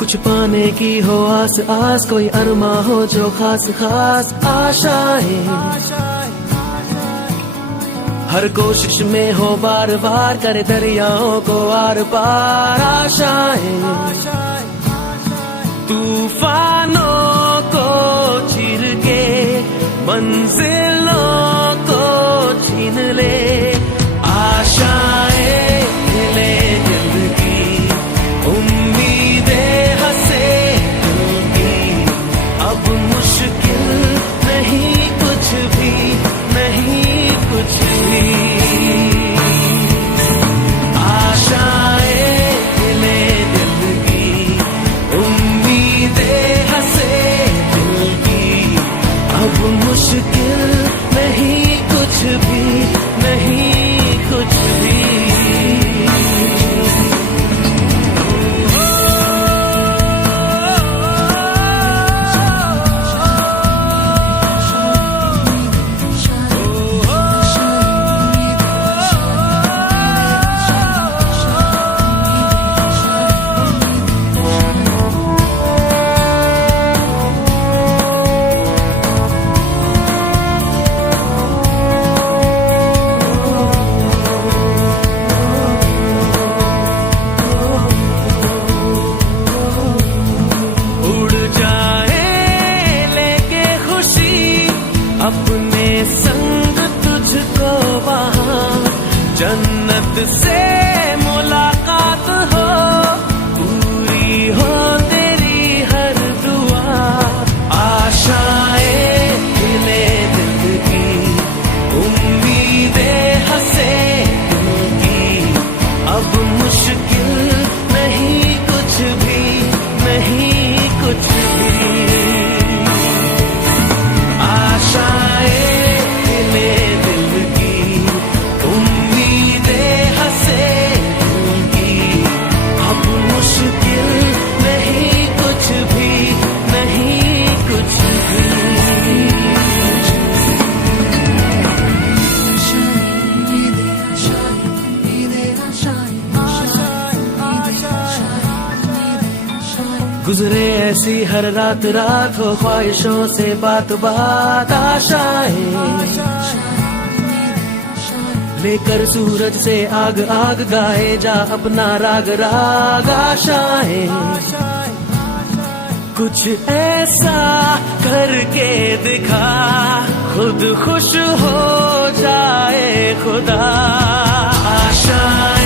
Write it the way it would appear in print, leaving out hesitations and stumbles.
कुछ पाने की हो आस आस, कोई अरमा हो जो खास खास आशाएं, हर कोशिश में हो बार बार करे दरियाओं को आर पार आशाएं, तूफानों को चीर के मंजिलों को छीन ले आशाएं, ले दिल की उम्मीदें हंसे दिल की, अब मुश्किल नहीं कुछ भी, नहीं कुछ भी, आशाएं ले दिल की उम्मीदें हंसे दिल की, अब मुश्किल नहीं कुछ भी, नहीं कुछ भी। अपने संग तुझको वहाँ जन्नत से मुलाकात हो, पूरी हो तेरी हर दुआ, आशाएं ले दिल की उम्मीदें हंसे दिल की, अब मुश्किल नहीं कुछ भी, नहीं कुछ भी, गुजरे ऐसी हर रात रात हो ख्वाहिशों से बात बात आशाएं, लेकर सूरज से आग आग गाए जा अपना राग राग आशाएं, कुछ ऐसा करके दिखा खुद खुश हो जाए खुदा, आशाएं